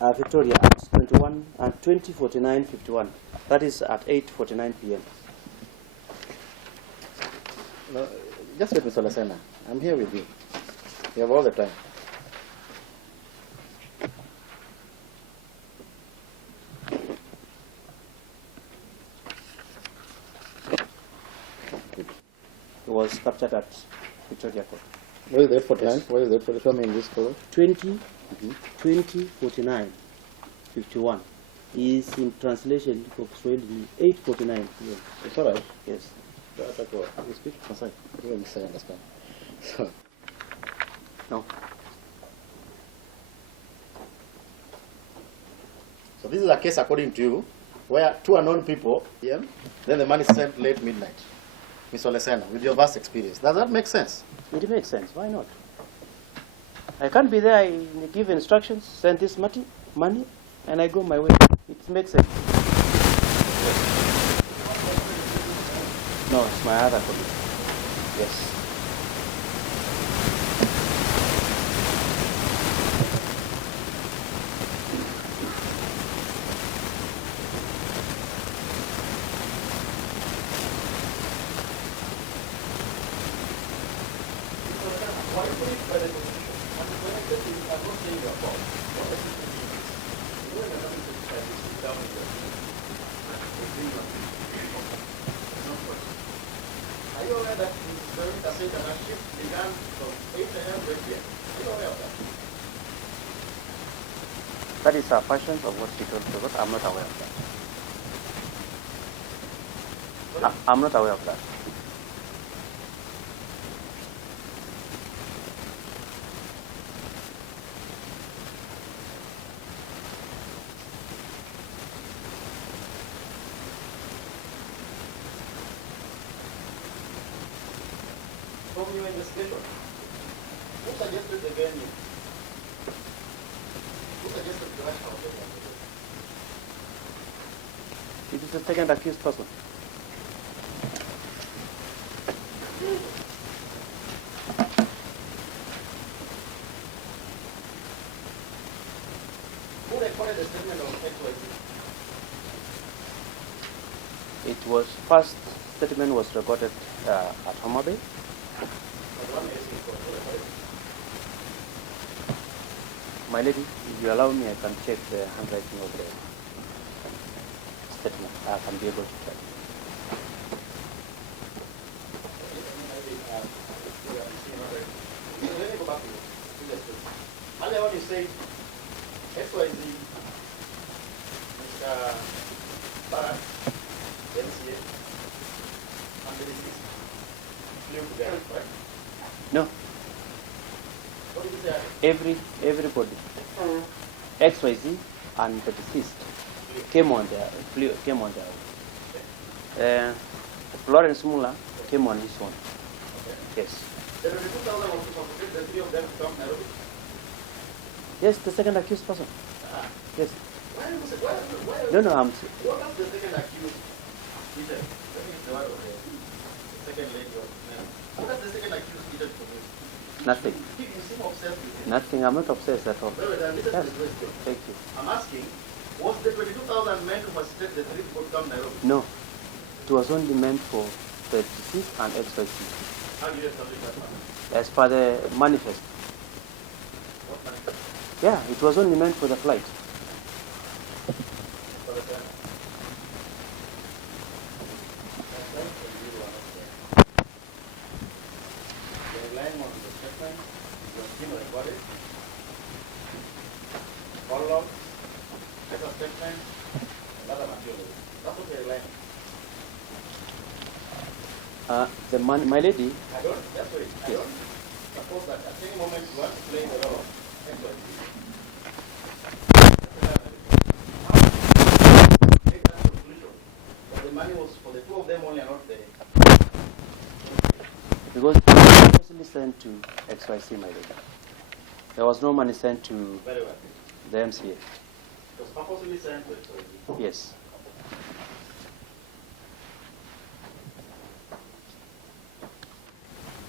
Victoria at 20:49:51. That is at 8:49 p.m. No, just let me Solasena. I'm here with you. You have all the time. He was captured at Victoria Court. Where is the 849? Yes. Where is the 849? Show me in this color. 20:49:51 is in translation for Swahili 8:49 p.m. It's all right. Yes. You speak Masai. You will say understand. So, No. so this is a case according to you, where two unknown people, then the man is sent late midnight. Ms. Olesena, with your vast experience, does that make sense? It makes sense. Why not? I can't be there. I give instructions, send this money, and I go my way. It makes sense. No, it's my other colleague. Yes. Are you aware that the shift began from 8 a.m. to 8 p.m.? Are you aware of that? That is a version of what she told me, but I'm not aware of that. I'm not aware of that. From your investigation, who suggested the venue? Who suggested the rationale of the venue? It is the second accused person. Who recorded the statement of XYZ? It was first statement was recorded at Homa Bay. My lady, if you allow me, I can check the handwriting of the statement. I can be able to check. Let me go back to you. Earlier on you said XYZ, Mr. Barak, MCA, and the deceased flew together, right? No, What did you say? everybody, XYZ and the deceased came on their. Lawrence Muller came on his own. Yes. The 22,000 was to compensate the three of them from Nairobi? Yes, the second accused person. Yes. Why? No, I'm. What does the second accused Peter? Let me use the word of the second lady of men. What does the second accused Peter to do? Nothing. You seem obsessed with him. Nothing. I'm not obsessed at all. Wait, listen Yes. to this question. Thank you. I'm asking, was the 22,000 meant to facilitate the three people to come Nairobi? No, it was only meant for the deceased and XYZ. How do you establish that one? As per the manifest. What manifest? Yeah, it was only meant for the flight. For the plan? You're relying on the statement, your team recorded, call log, letter statement, and other material. That's what you're relying on. My lady, I don't, that's wait, I don't suppose that at any moment you want to play the role of XYZ. Take that conclusion that the money was for the two of them only and not the... because it was mostly sent to XYZ, my lady. There was no money sent to Very well. the MCA. It was purposely sent to XYZ. Yes.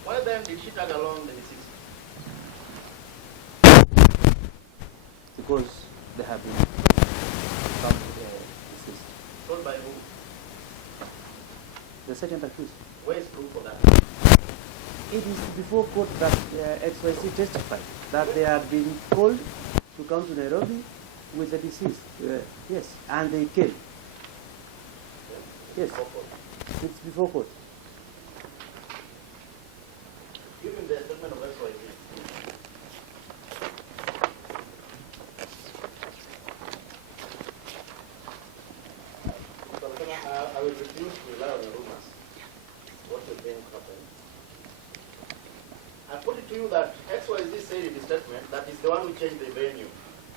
Why then did she tag along the deceased? Because they have been found deceased. Told by who? The second accused. Where is proof for that? It is before court that XYZ testified that they had been called to come to Nairobi with the deceased. Yes, and they came. Yes, it's before court. Give him the statement of XYZ. I will refuse to rely on the rumors. What you think happened? I put it to you that XYZ said in his statement that he's the one who changed the venue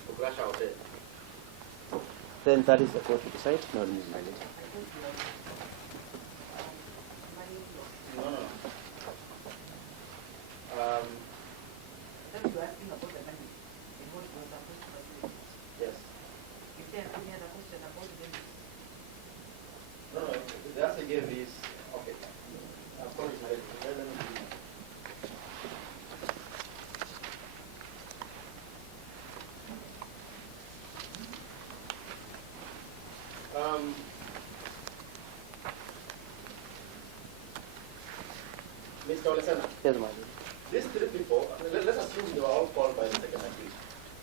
to crash our hotel. Then that is the court to decide, not me. No. Then you asking about the money. And what was supposed to be. Yes. Is there any other question about the money? No. The answer he gave is okay. I've got it. Let me see. Mr. Olesana, Yes, my these three people, let's assume they were all called by the second accused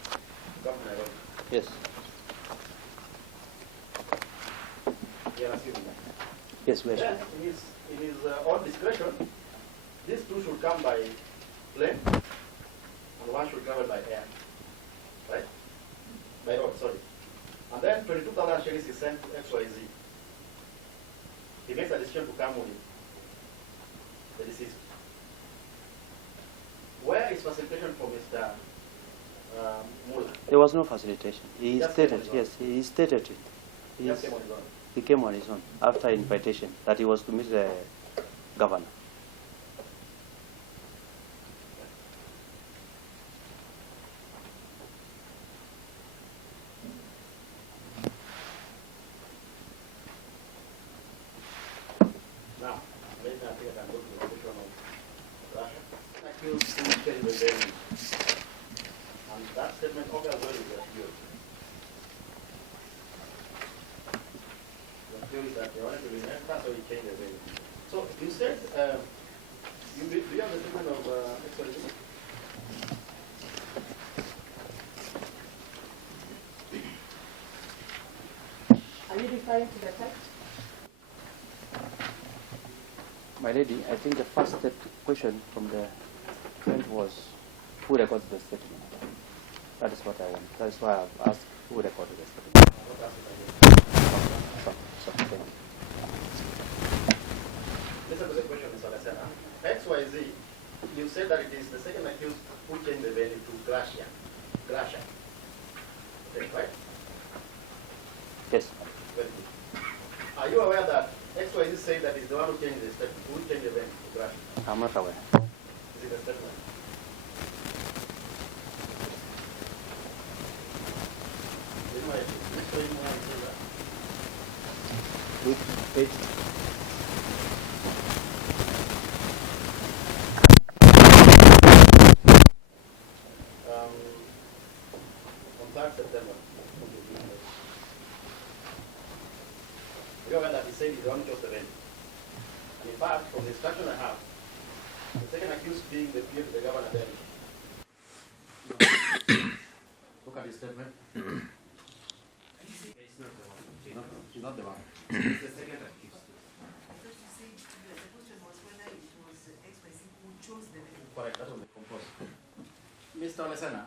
to come to Nairobi. Yes, We are assuming that. yes, we are. Then, in his own discretion, these two should come by plane, and one should travel by air. Right? By road, sorry. And then 22,000 shillings is sent to XYZ. He makes a decision to come with the deceased. Where is facilitation for Mr. Mula? There was no facilitation. He Just stated, came on his own. yes, he stated it. He just came on his own. He came on his own after invitation that he was to meet the governor. Now, let me think I can go to the position of Russia. Accused who changed the venue. And that statement of as well is accused. The accused that they wanted to remember, so he changed the venue. So you said, do you have the statement of XYZ? Are you referring to the text? My lady, I think the first question from the friend was who recorded the statement. That is what I want. That is why I've asked who recorded the statement. Thank you. Listen to the question, Mr. Lasena. XYZ, you said that it is the second accused who changed the venue to Gracia. Okay, right? Yes. Very good. Are you aware that XYZ said that he's the one who changed the statement, who changed the venue to Gracia? I'm not aware. Is it a statement? Which page? On 3rd September. You aware that he said he's the one who chose the venue? And in fact, from the instruction I have, the second accused being the peer to the governor then. Look at his statement. It's not the one. No, he's not the one. It's the second accused. I thought you said the question was whether it was XYZ who chose the venue. Correct, that was the composer. Mr. Olesena,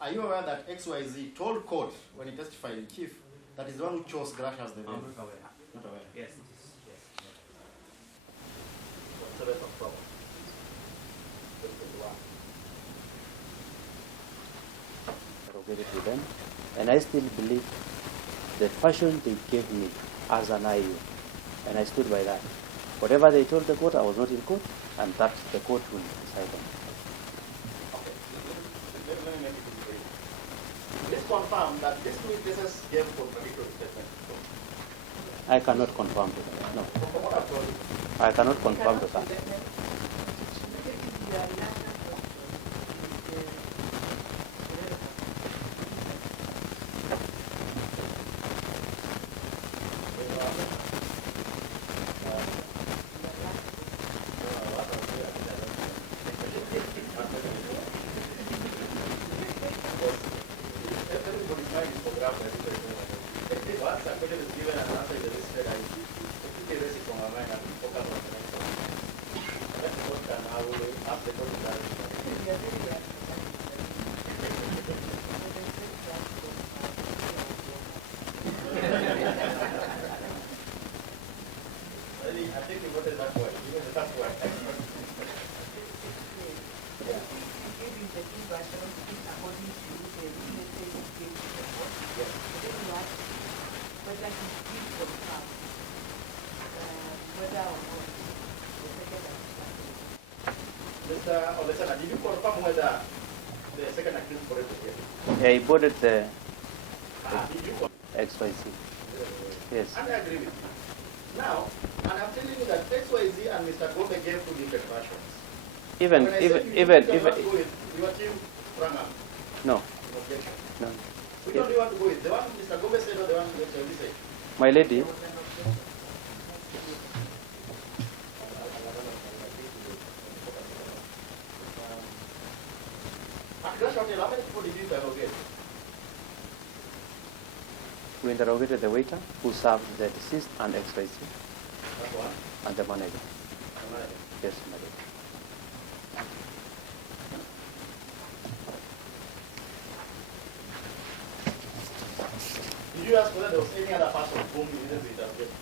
are you aware that XYZ told court when he testified in chief that he's the one who chose Gracia as the I'm venue? not aware. Not aware. Yes, it is. Yes. 7th October. 2021. Interrogated with them, and I still believe the fashion they gave me as an IU, and I stood by that. Whatever they told the court, I was not in court, and that the court will decide on. Okay. Let me make it clear. Please confirm that these two witnesses gave contradictory statements. I cannot confirm to that. No, From what I've told you, I cannot confirm to that. mind is programmed by different things. Once a question is given and an answer is elicited, I quickly erase it from my mind and focus on the next one. That's what I will ask the question that I think you got it that way. You got it that way. Giving the two versions according to the message he gave to the court. Yes. Then you ask whether he did confirm whether or not the second accused. Mr. Olesana, did you confirm whether the second accused corrected here? Yeah, he boarded the Did you confirm? XYZ. Yes. And I agree with you. Now, and I'm telling you that XYZ and Mr. Gombe gave two different versions. Even, When I even, said you even, cannot even, go with your team sprang up no, in objection. no. Which one do you want to go with? The one Mr. Gombe said or the one XYZ said? My lady, At Crash Hotel, how many people did you interrogate? we interrogated the waiter who served the deceased and XYZ That's one. and the manager. The manager. Yes, my lady. Did you ask whether there was any other person whom you needed to interrogate?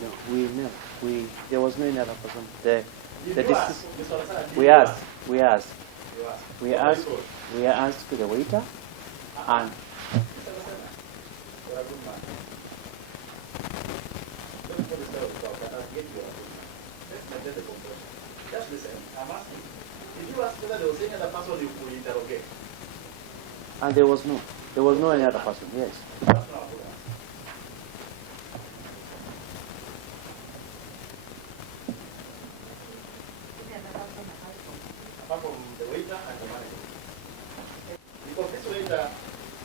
No, we never. There was no any other person. Did The you ask? deceased. Mr. Olesana, did We you asked. ask? We asked. You asked. We What were you asked. told? We asked the waiter, and Mr. Olesana, you're a good man. Don't put yourself down, but I'll get you a good man. Let's maintain the composure. Just listen. I'm asking. Did you ask whether there was any other person you could interrogate? there was no any other person. Yes. That's not a good answer. Any other person apart from Apart from the waiter and the manager. Because this waiter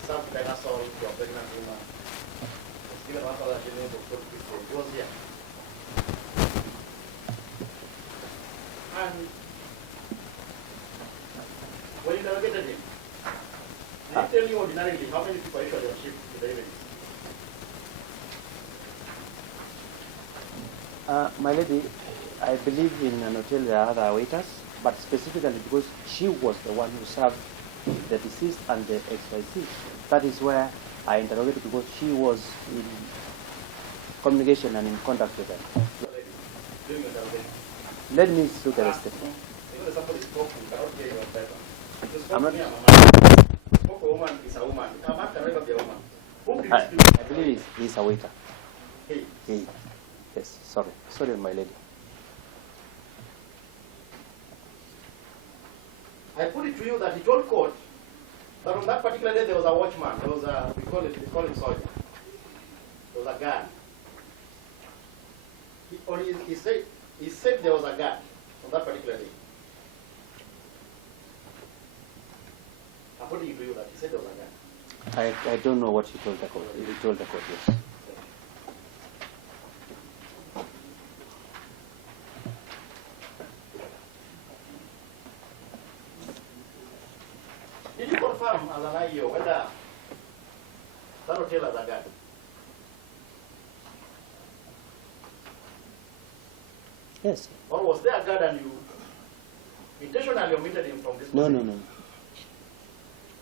served dinosaur to a pregnant woman. Was given one other shilling for food. He was here. And when you interrogated him, did he tell you ordinarily how many people are usually on shift in the evenings? My lady, I believe in an hotel there are other waiters, but specifically because she was the one who served the deceased and the XYZ. That is where I interrogated because she was in communication and in contact with them. During your interrogation. Let me look at the statement. You know that somebody spoke, you cannot hear your better. You spoke I'm to not- me, I'm a man. You spoke to a woman, is a woman. A man can never be a woman. Whom did you I speak? believe he's a waiter. Hey. He. Yes, sorry, my lady. I put it to you that he told court that on that particular day there was a watchman. There was a, we call him soldier. There was a guard. He said there was a guard on that particular day. I'm putting it to you that he said there was a guard. I don't know what he told the court. He told the court, yes. Did you confirm as an IO whether that hotel has a guard? Yes. Or was there a guard and you intentionally omitted him from this No. proceeding?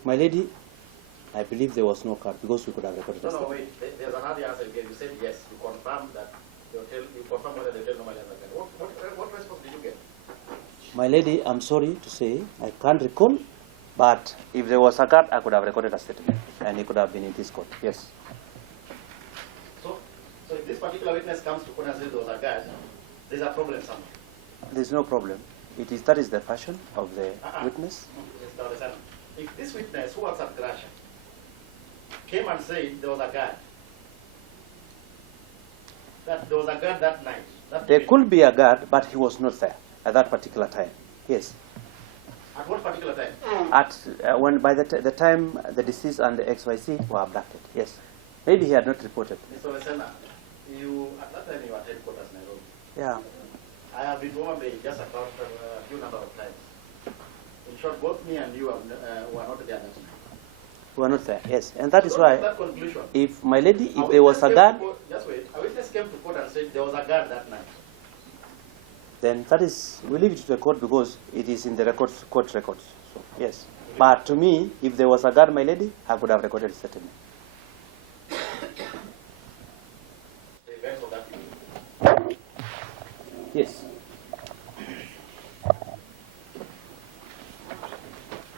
My lady, I believe there was no card because we could have recorded the No, statement. wait. There's another answer you gave. You said yes. You confirmed that the hotel, you confirmed whether the hotel normally has a guard. What response did you get? My lady, I'm sorry to say, I can't recall, but if there was a card, I could have recorded a statement, and it could have been in this court. Yes. So if this particular witness comes to court and says there was a guard, there's a problem somewhere. There's no problem. That is the fashion of the witness. Mr. Alessandro, if this witness who works at Grasha came and said there was a guard, that there was a guard that night. There could be a guard, but he was not there at that particular time. Yes. At what particular time? When by the time the deceased and the XYZ were abducted. Yes. Maybe he had not reported. Mr. Alessandro, at that time you were at headquarters Nairobi. Yeah. I have been to Bombay just about a few number of times. In In short, both me and you were not there that night. We were not there, yes. And that is So why, that conclusion. if my lady, A if there was a witness guard, came to court- Just wait. A witness came to court and said there was a guard that night. then that is, we leave it to the court because it is in the court records. So, yes. But to me, if there was a guard, my lady, I could have recorded certainly. The events of that evening. Yes.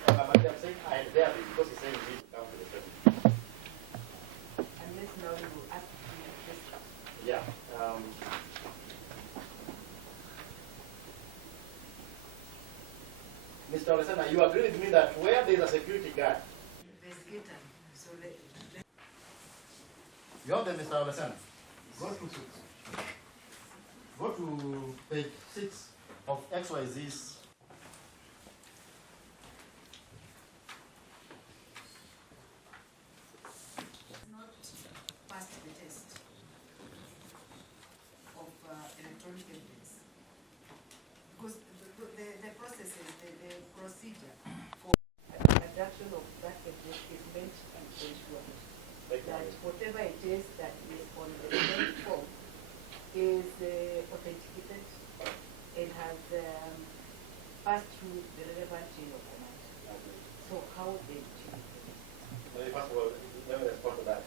But I'm saying I am there because he's saying he needs to come to the settlement. Unless now you ask me this. Yeah. Mr. Alessandra, you agree with me that where there is a security guard, Investigator. So let you have the Mr. Alessandra. Go to page 6 of XYZ's. not passed the test of electronic evidence. Because the processes, the procedure for adoption of that evidence is meant and ensured that whatever it is that is on the electronic form is authenticated and has passed through the relevant chain of command. So how they choose it? First of all, let me respond to that.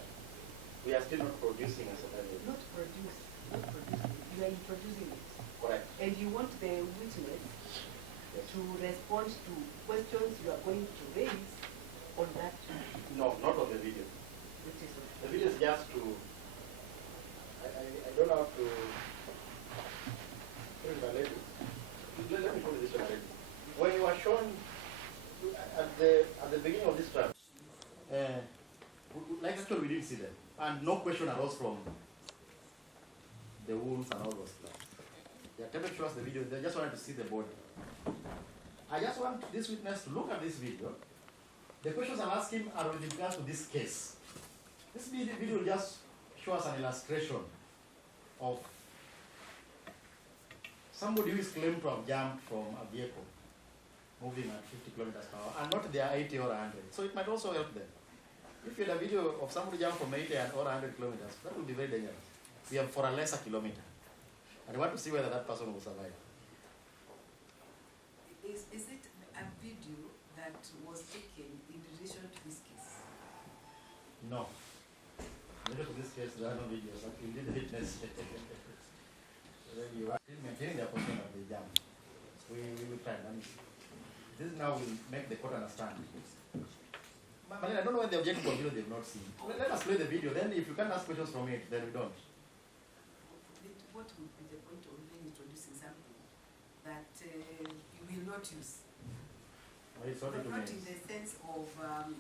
We are still not producing a certain evidence. Not produced, not producing. You are introducing it. Correct. And you want the witness Yes. to respond to questions you are going to raise on that, No, not on the video. which is The video is just to. I don't know how to. Where is my lady? Let me put it this way, lady. When you are shown at the beginning of this trial, like actually we didn't see them, and no question arose from the wounds and all those stuff. They attempted to show us the video. They just wanted to see the body. I just want this witness to look at this video. The questions I'll ask him are with regards to this case. This video will just show us an illustration of somebody who is claimed to have jumped from a vehicle moving at 50 kilometers per hour and not their 80 or 100. So it might also help them. If you had a video of somebody jump from 80 or 100 kilometers, that would be very dangerous. We have for a lesser kilometer. And we want to see whether that person will survive. Is it a video that was taken in relation to this case? No. Related to this case, there are no videos. We did witness. Then you are still maintaining the position of the jump. We will try. This now will make the court understand. But I don't know when the objective of video they've not seen. Let us play the video. Then if you can't ask questions from it, then we don't. What would be the point of being introducing something that you will not use? Well, it's only 2 Not in minutes. the sense of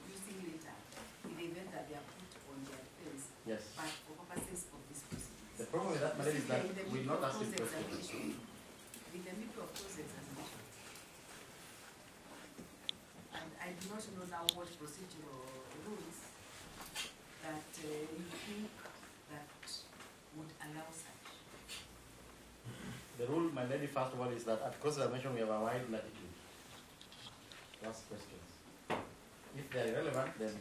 using later in the event that they are put on their defense, Yes. but for purposes of this proceedings. The problem with that matter is that we're not asking questions. Cross-examination. In the middle of cross-examination. And I do not know now what procedural rules that you think that would allow such. The rule, my lady, first of all, is that at cross-examination we have a wide latitude to ask questions. If they are irrelevant, then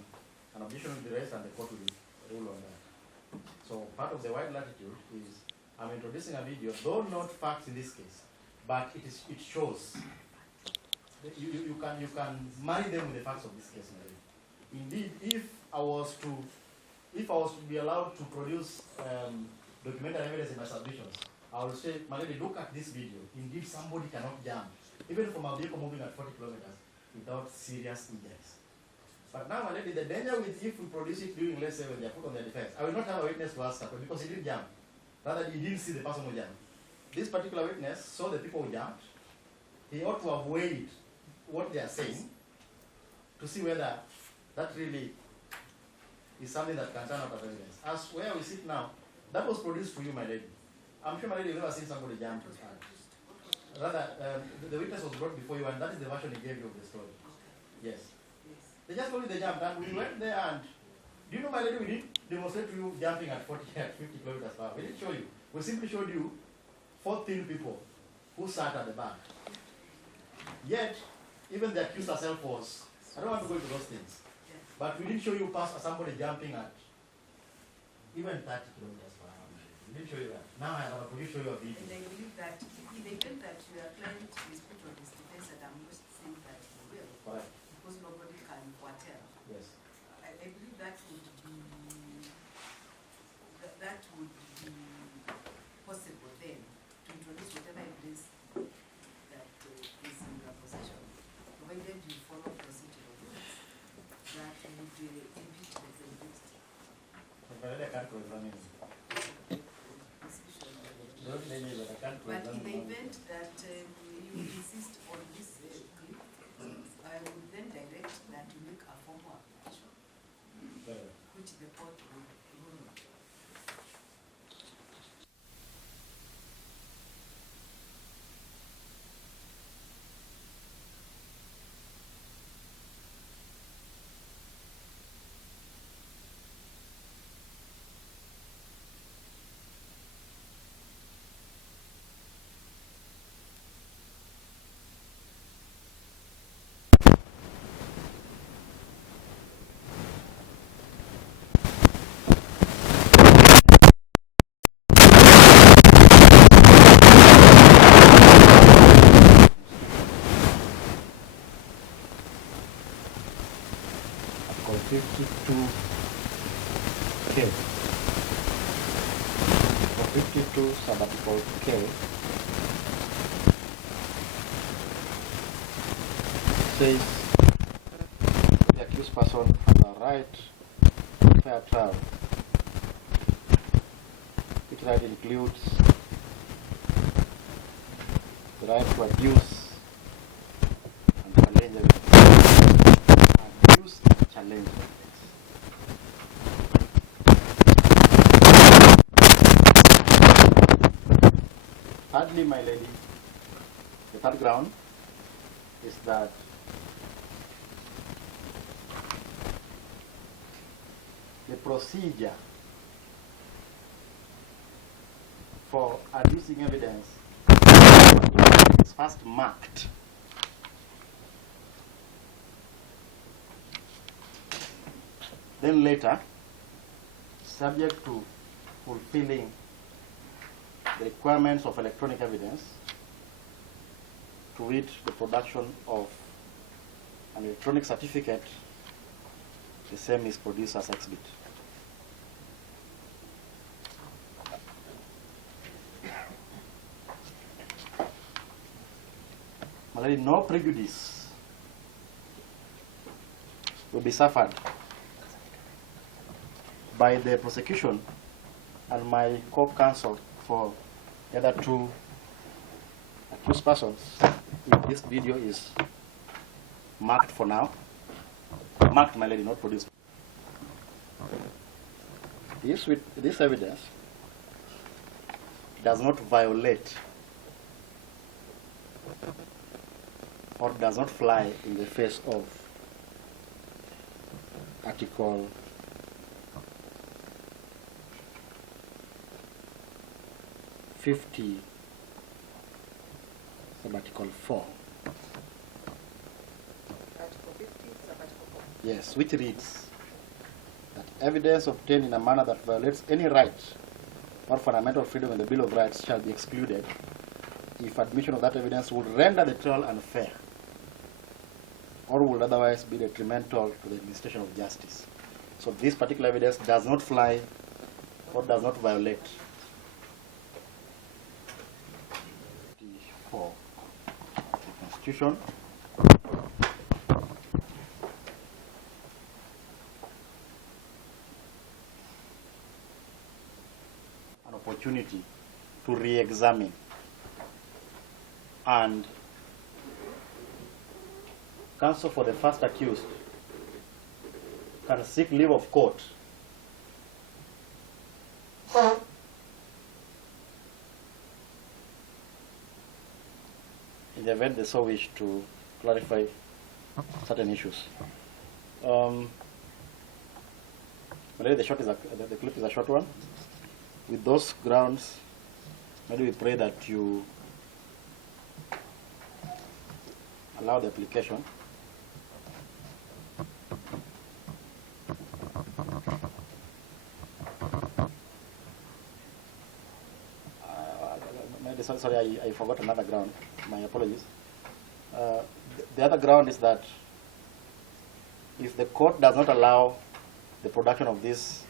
an objection will be raised and the court will rule on that. So part of the wide latitude is I'm introducing a video, though not facts in this case, but it shows. You can marry them with the facts of this case, my lady. Indeed, if I was to be allowed to produce documentary evidence in my submissions, I will say, my lady, look at this video. Indeed, somebody cannot jump, even from a vehicle moving at 40 kilometers, without serious injuries. But now, my lady, the danger with if we produce it during, let's say, when they are put on their defense, I will not have a witness to ask her because he didn't jump. Rather, he didn't see the person who jumped. This particular witness saw the people who jumped. He ought to have weighed what they are saying to see whether that really is something that can turn out as evidence. As where we sit now, that was produced for you, my lady. I'm sure, my lady, you've never seen somebody jump. Rather, the witness was brought before you, and that is the version he gave you of the story. Yes. They just told you they jumped, and we went there, and do you know, my lady, we didn't demonstrate to you jumping at 40, at 50 kilometers per hour. We didn't show you. We simply showed you 14 people who sat at the back. Yet, even the accused herself was, I don't want to go into those things, but we didn't show you past somebody jumping at even 30 kilometers per hour. We didn't show you that. Now I have to show you a video. And I believe that in the event that your client is put on his defense, and I'm not saying that he will, Correct. because nobody can foretell. Yes. I believe that would be possible then to introduce whatever evidence that is in your possession, provided you follow procedural rules that would impeach the convict. But I can't examine. Don't blame me, but I can't But in the examine. event that you insist on this clip, I would then direct that you make a formal application, which the court will rule on. Article 52K. For 52 sub-article K, says the accused person has a right to fair trial. This right includes the right to abuse and challenge evidence. Abuse and challenge evidence. Thirdly, my lady, the third ground is that the procedure for adducing evidence is first marked. Then later, subject to fulfilling the requirements of electronic evidence, to wit the production of an electronic certificate, the same is produced as exhibit. My lady, no prejudice will be suffered by the prosecution and my co-counsel for the other two accused persons if this video is marked for now. Marked, my lady, not produced. This evidence does not violate or does not fly in the face of Article 50, sub-article 4. Article 50, sub-article 4. Yes, which reads that evidence obtained in a manner that violates any right or fundamental freedom in the Bill of Rights shall be excluded if admission of that evidence would render the trial unfair or would otherwise be detrimental to the administration of justice. So this particular evidence does not fly or does not violate the Constitution. An opportunity to re-examine and counsel for the first accused can seek leave of court in the event they so wish to clarify certain issues. The clip is a short one. With those grounds, maybe we pray that you allow the application. Sorry, I forgot another ground. My apologies. The other ground is that if the court does not allow the production of this,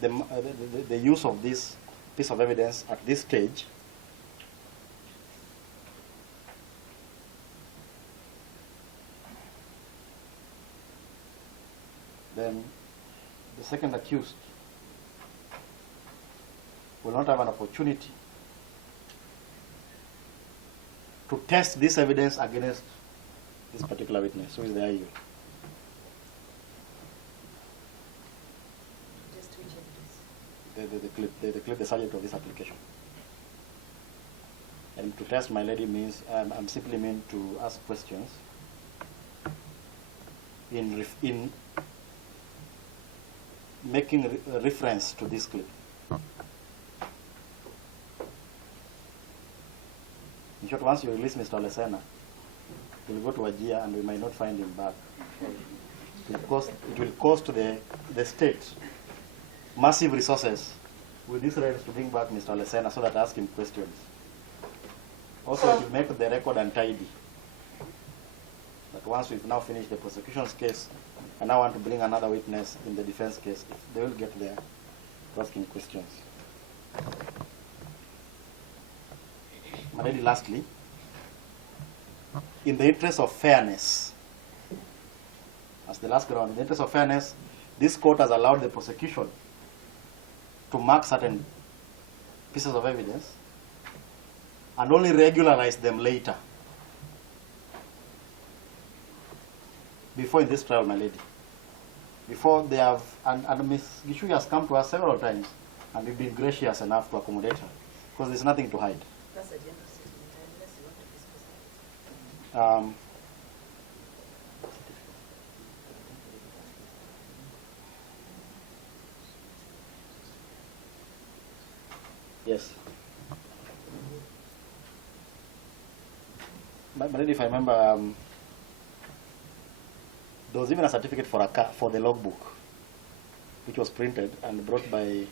the use of this piece of evidence at this stage, then the second accused will not have an opportunity to test this evidence against this particular witness, who is the IU. Just which evidence? The clip, the subject of this application. And to test, my lady, means I'm simply meant to ask questions in making reference to this clip. In short, once you release Mr. Lesena, he will go to Wajir and we might not find him back. It will cost the state massive resources with this race to bring back Mr. Lesena so that I ask him questions. Also, it will make the record untidy. But once we've now finished the prosecution's case, I now want to bring another witness in the defense case. They will get there to ask him questions. Already lastly, in the interest of fairness, as the last ground, in the interest of fairness, this court has allowed the prosecution to mark certain pieces of evidence and only regularize them later. Before in this trial, my lady. Before they have, and Ms. Gishui has come to us several times, and we've been gracious enough to accommodate her, because there's nothing to hide. That's a general statement, unless you want to discuss it. Yes. But if I remember, there was even a certificate for the logbook, which was printed and brought by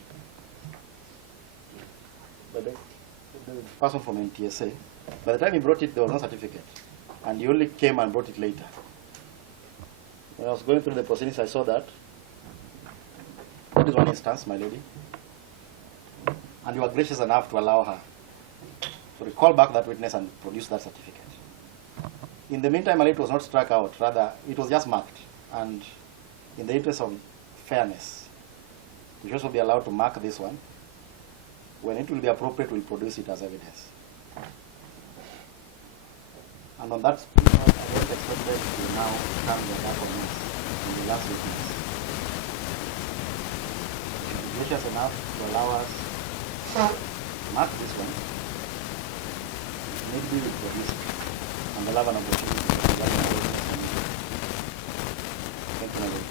the person from NTSA. By the time he brought it, there was no certificate, and he only came and brought it later. When I was going through the proceedings, I saw that. That is one instance, my lady. And you were gracious enough to allow her to recall back that witness and produce that certificate. In the meantime, it was not struck out, rather, it was just marked. And in the interest of fairness, we should also be allowed to mark this one. When it will be appropriate, we'll produce it as evidence. And on that, I don't expect them to now come with that comments in the last witness. Gracious enough to allow us mark this one, maybe we produce it, and they'll have an opportunity to get an evidence. Thank you, my lord.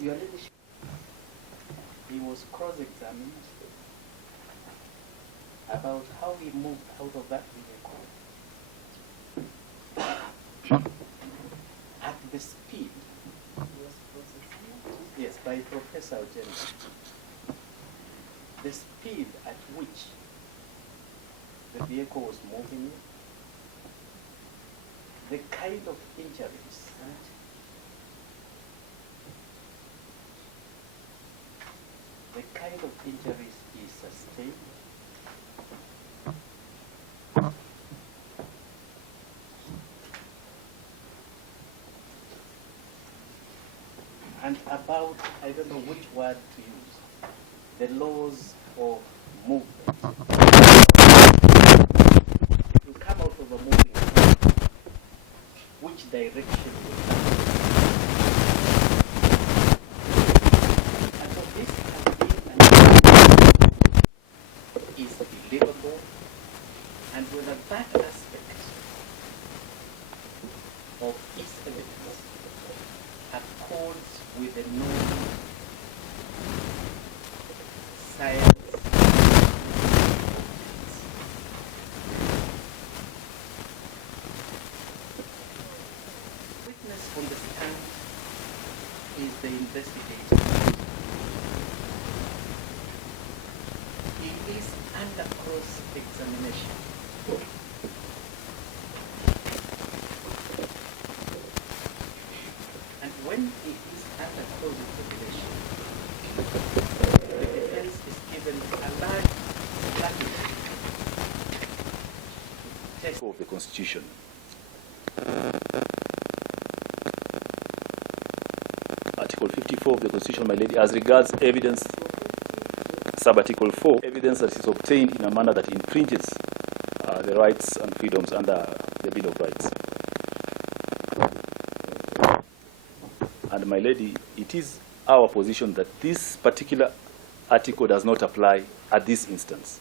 Your Ladyship, he was cross-examined about how he moved out of that vehicle at the speed. Yes, by Professor Otieno. The speed at which the vehicle was moving the kind of injuries he sustained, and about, I don't know which word to use, the laws of movement. If you come out of a moving target, which direction will you come? And so this has been an is believable, and whether that aspect of his evidence accords with the known science witness on the stand is the investigator. He is under cross-examination. And when he is under cross-examination, the defense is given a large latitude to test of the Constitution. Article 54 of the Constitution, my lady, as regards evidence, sub-article 4, evidence that is obtained in a manner that infringes the rights and freedoms under the Bill of Rights. And my lady, it is our position that this particular article does not apply at this instance.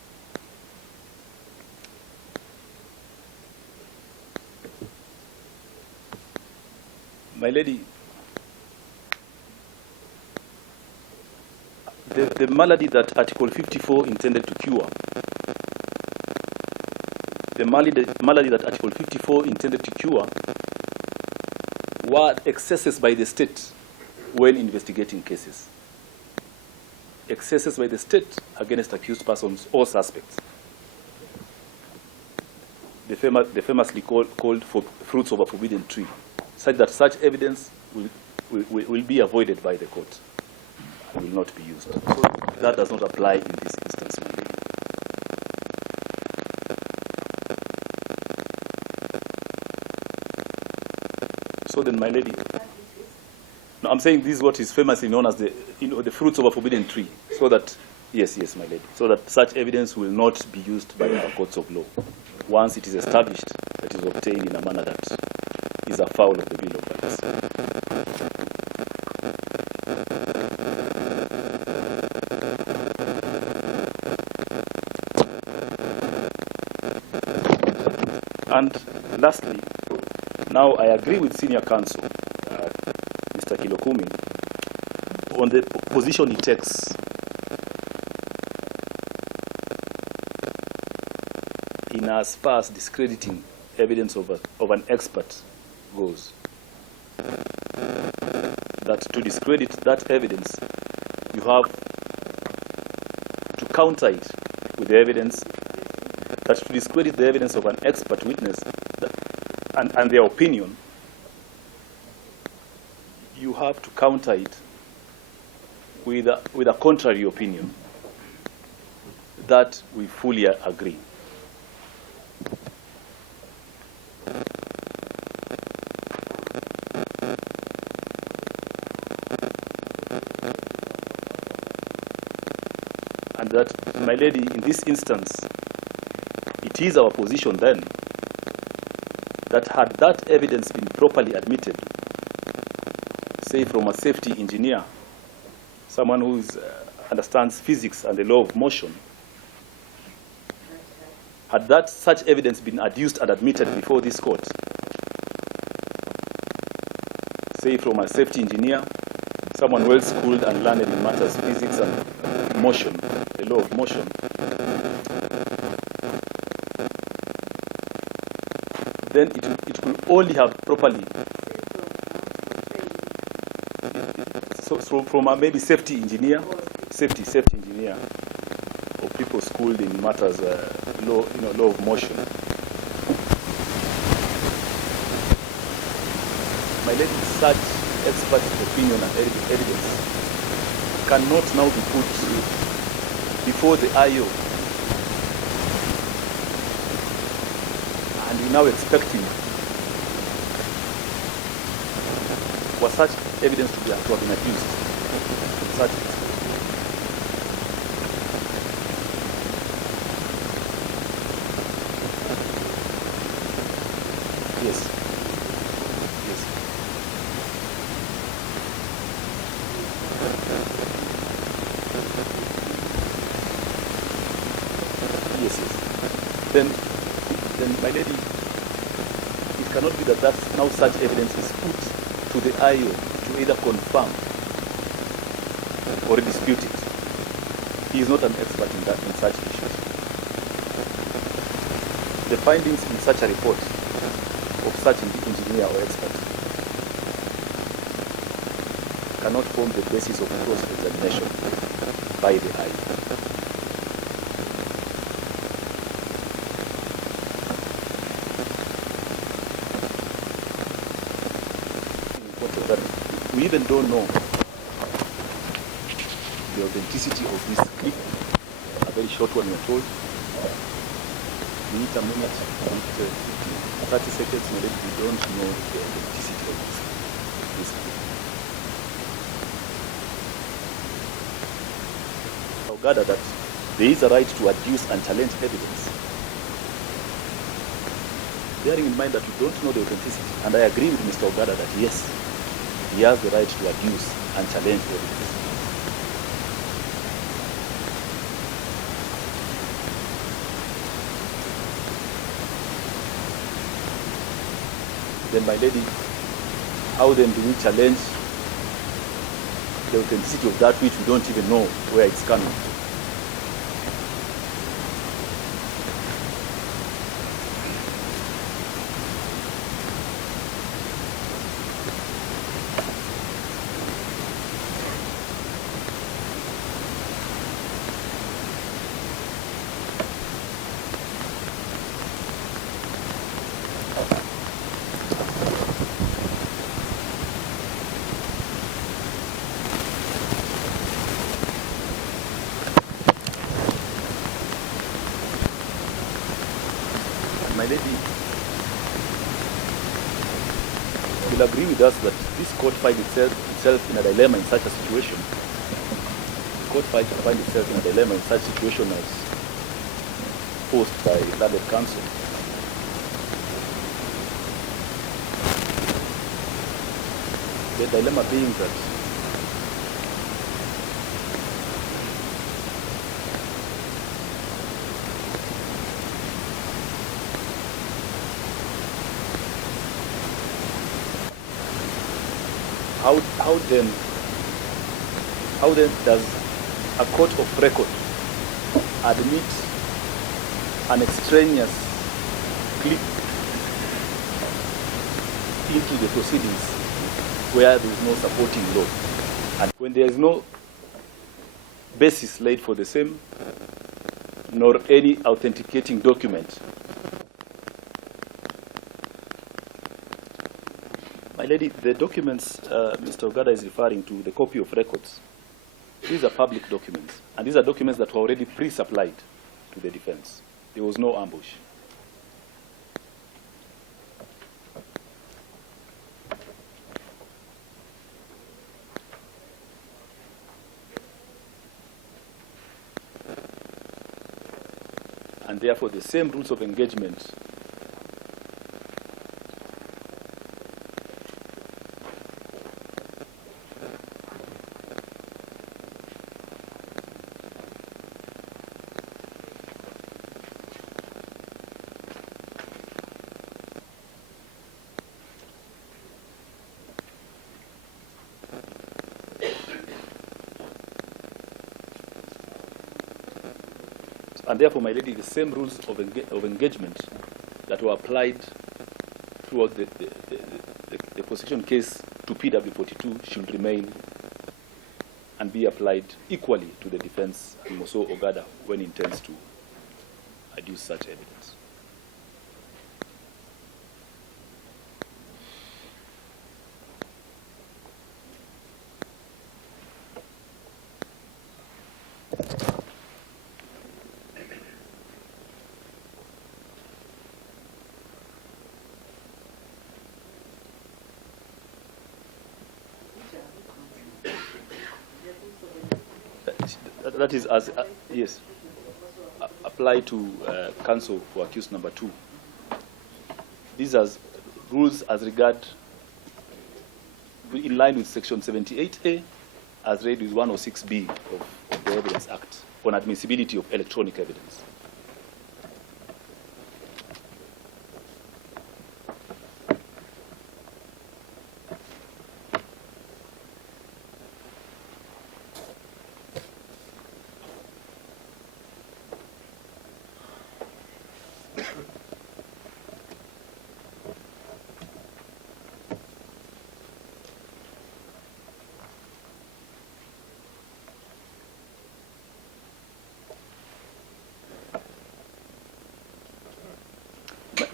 My lady, the malady that Article 54 intended to cure, the malady that Article 54 intended to cure were excesses by the state when investigating cases. Excesses by the state against accused persons or suspects. The famously called for fruits of a forbidden tree, such that such evidence will be avoided by the court and will not be used. So that does not apply in this instance, my lady. So then, my lady, no, I'm saying this is what is famously known as the fruits of a forbidden tree. So that, yes, my lady, so that such evidence will not be used by our courts of law once it is established that it is obtained in a manner that is afoul of the Bill of Rights. And lastly, now I agree with senior counsel, Mr. Kilokumi, on the position he takes in as far as discrediting evidence of an expert goes. That to discredit that evidence, you have to counter it with the evidence, that to discredit the evidence of an expert witness and their opinion, you have to counter it with a contrary opinion. That we fully agree. And that, my lady, in this instance, it is our position then that had that evidence been properly admitted, say from a safety engineer, someone who understands physics and the law of motion, had that such evidence been adduced and admitted before this court, say from a safety engineer, someone well schooled and learned in matters of physics and motion, the law of motion, then it will only have properly, so from a maybe safety engineer, safety engineer, or people schooled in matters law of motion. My lady, such expert opinion and evidence cannot now be put before the IO, and we're now expecting for such evidence to have been abused. Such yes. Yes. Yes, yes. Then, my lady, it cannot be that now such evidence is put to the IO to either confirm or dispute it. He is not an expert in such issues. The findings in such a report of such an engineer or expert cannot form the basis of cross-examination by the IO. We even don't know the authenticity of this clip. A very short one, we're told. We need a minute, 30 seconds, we don't know the authenticity of this clip. Now gather that there is a right to adduce and challenge evidence. Bearing in mind that we don't know the authenticity, and I agree with Mr. Ogada that yes, he has the right to abuse and challenge evidence. Then, my lady, how then do we challenge the authenticity of that which we don't even know where it's coming from? My lady, will agree with us that this court finds itself in a dilemma in such a situation. The court finds itself in a dilemma in such a situation as posed by learned counsel. The dilemma being that how then does a court of record admit an extraneous clip into the proceedings where there is no supporting law, and when there is no basis laid for the same, nor any authenticating document? My lady, the documents Mr. Ogada is referring to, the copy of records, these are public documents, and these are documents that were already pre-supplied to the defense. There was no ambush. And therefore, the same rules of engagement and therefore, my lady, the same rules of engagement that were applied throughout the prosecution case to PW42 should remain and be applied equally to the defense and Moso Ogada when he intends to adduce such evidence. That is as yes, apply to counsel for accused number 2. These are rules as regard in line with section 78A as read with 106B of the Evidence Act on admissibility of electronic evidence.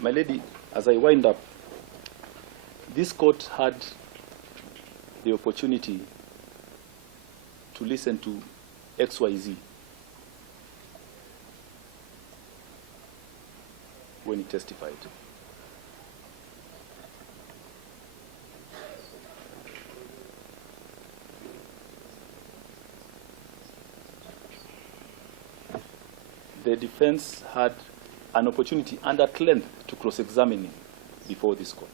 My lady, as I wind up, this court had the opportunity to listen to XYZ when he testified. The defense had an opportunity and at length to cross-examine him before this court.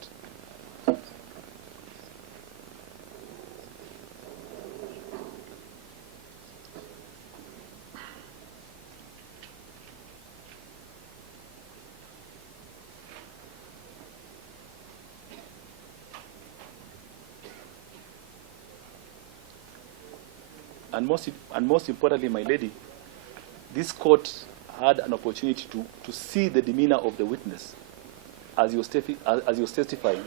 And most importantly, my lady, this court had an opportunity to see the demeanor of the witness as he was testifying,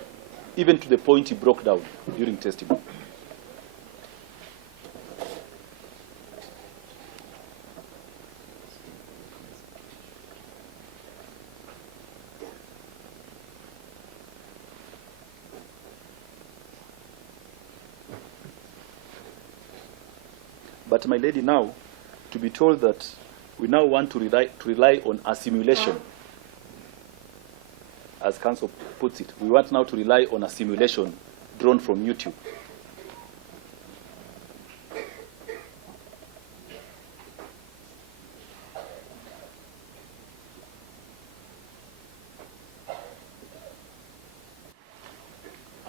even to the point he broke down during testimony. But my lady, now, to be told that we now want to rely on a simulation, as counsel puts it. We want now to rely on a simulation drawn from YouTube.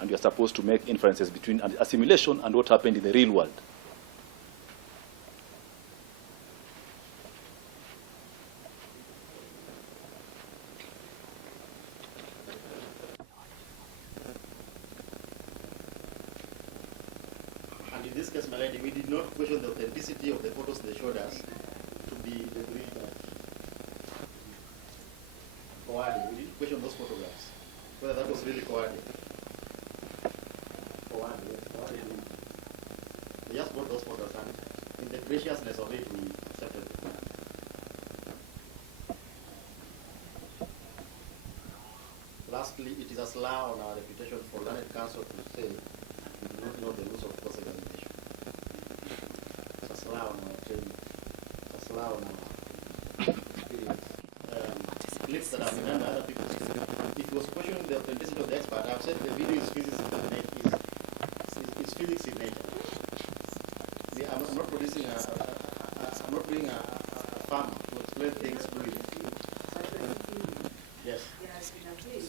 And you're supposed to make inferences between a simulation and what happened in the real world. In this case, my lady, we did not question the authenticity of the photos they showed us to be the real Kawadi. We didn't question those photographs, whether that was really Kawadi. Kawadi, yes, Kawadi. We just bought those photos, and in the graciousness of it, we accepted it. Lastly, it is a slur on our reputation for learned counsel to say we do not know the rules of cross-examination. It's a slur on our training. It's a slur on our experience. Clips that I've done by other people. If he was questioning the authenticity of the expert, I've said the video is physics in nature. It's physics in nature. I'm not producing I'm not doing a farmer to explain things fluidly. Yes. Yes, in a way,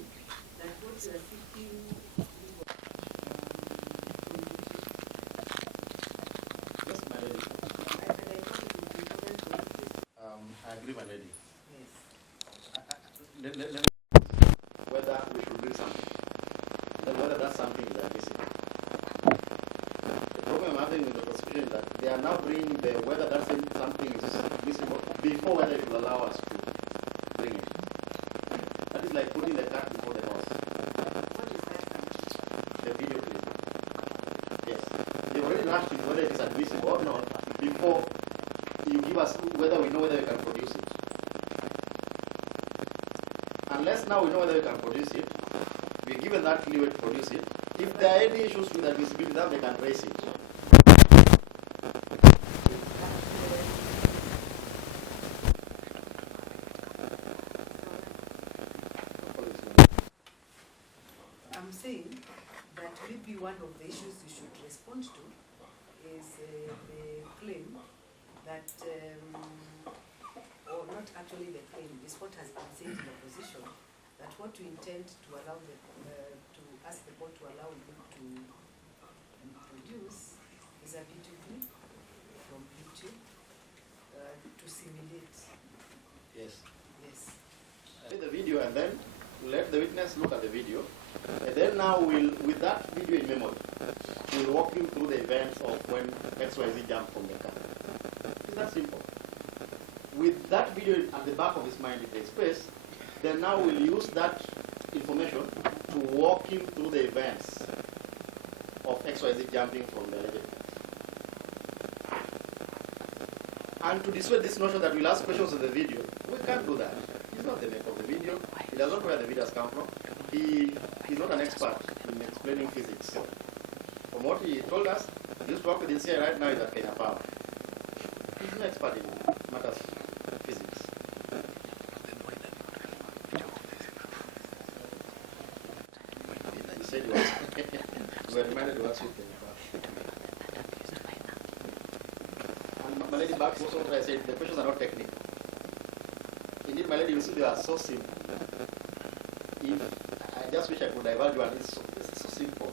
that what you are seeking. Yes, my lady. I agree, my lady. Yes. Whether we should bring something, then whether that something is admissible. The problem I'm having with the prosecution is that they are now bringing the whether that something is admissible before whether it will allow us to bring it. That is like putting the cart before the horse. What is that? The video clip. Yes. They already asked you whether it is admissible or not before you give us whether we know whether we can produce it. Unless now we know whether we can produce it, we're given that leeway to produce it. If there are any issues with admissibility, then they can raise it. one of the issues you should respond to is the claim that, or not actually the claim, is what has been said in the opposition, that what you intend to allow the, to ask the court to allow you to produce is a video clip from YouTube to simulate. Yes. Yes. Play the video and then let the witness look at the video. And then now we'll, with that video in memory, we'll walk you through the events of when XYZ jumped from the car. It's that simple. With that video at the back of his mind in the space, then now we'll use that information to walk him through the events of XYZ jumping from the alleged car. And to dissuade this notion that we'll ask questions in the video, we can't do that. He's not the maker of the video. He does not know where the videos come from. He's not an expert in explaining physics. From what he told us, he used to work with NCI right now is at Kenya Power. He's no expert in matters of physics. You said you were reminded to ask you Kenya Power. And my lady back also what I said, the questions are not technical. Indeed, my lady, you see they are so simple. I just wish I could divulge one. It's so simple.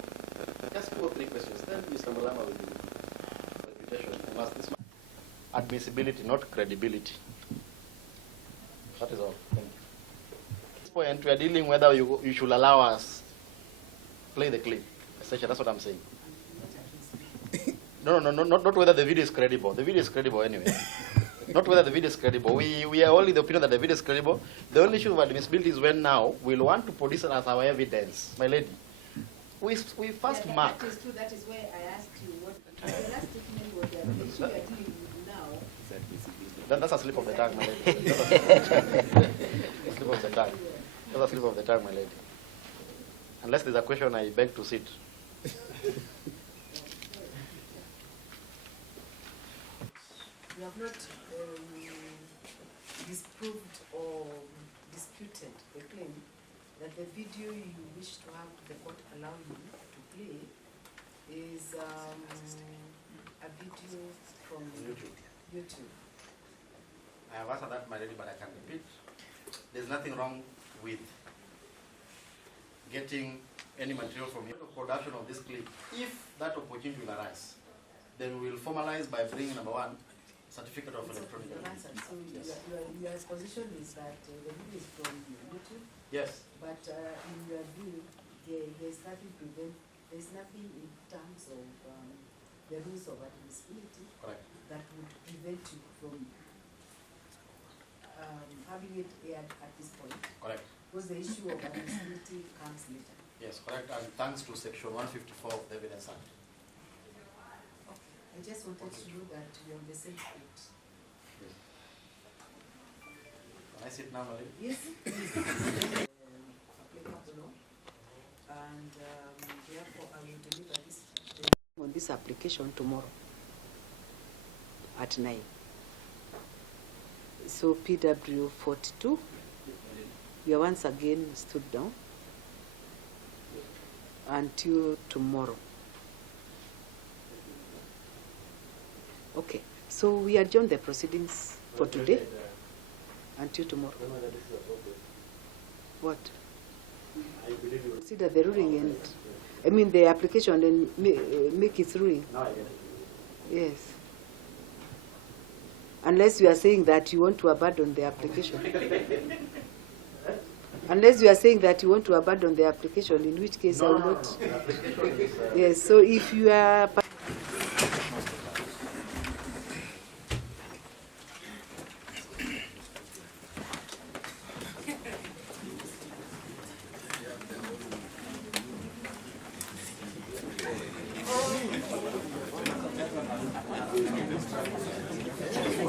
Just 2 or 3 questions. Then Mr. Mulama will do the reputation. Admissibility, not credibility. That is all. Thank you. At this point, we are dealing whether you should allow us play the clip. Essentially, that's what I'm saying. No, not whether the video is credible. The video is credible anyway. Not whether the video is credible. We are only the opinion that the video is credible. The only issue of admissibility is when now we'll want to produce it as our evidence. My lady, we first mark. That is true. That is why I asked you what the last statement was that the issue we are dealing with now. That's a slip of the tongue, my lady. A slip of the tongue. That's a slip of the tongue, my lady. Unless there's a question, I beg to sit. You have not disproved or disputed the claim that the video you wish to have the court allow you to play is a video from YouTube. I have answered that, my lady, but I can repeat. There's nothing wrong with getting any material from you. Production of this clip, if that opportunity will arise, then we will formalize by bringing, number 1, certificate of electronic evidence. So Yes. your position is that the video is from YouTube, Yes. but in your view, there's nothing in terms of the rules of admissibility Correct. that would prevent you from having it aired at this point, Correct. because the issue of admissibility comes later. Yes, correct. And thanks to Section 154 of the Evidence Act. I just wanted to know that we're on the same page. Yes. Can I sit now, my lady? Yes, please. Applicable law, and therefore I will deliver this on this application tomorrow at 9. So PW 42, we are once again stood down until tomorrow. Okay, so we adjourn the proceedings for today until tomorrow. What? Consider the ruling and, I mean the application and make its ruling. Yes. Unless you are saying that you want to abandon the application. Unless you are saying that you want to abandon the application, in which case I will not. Yes, so if you are...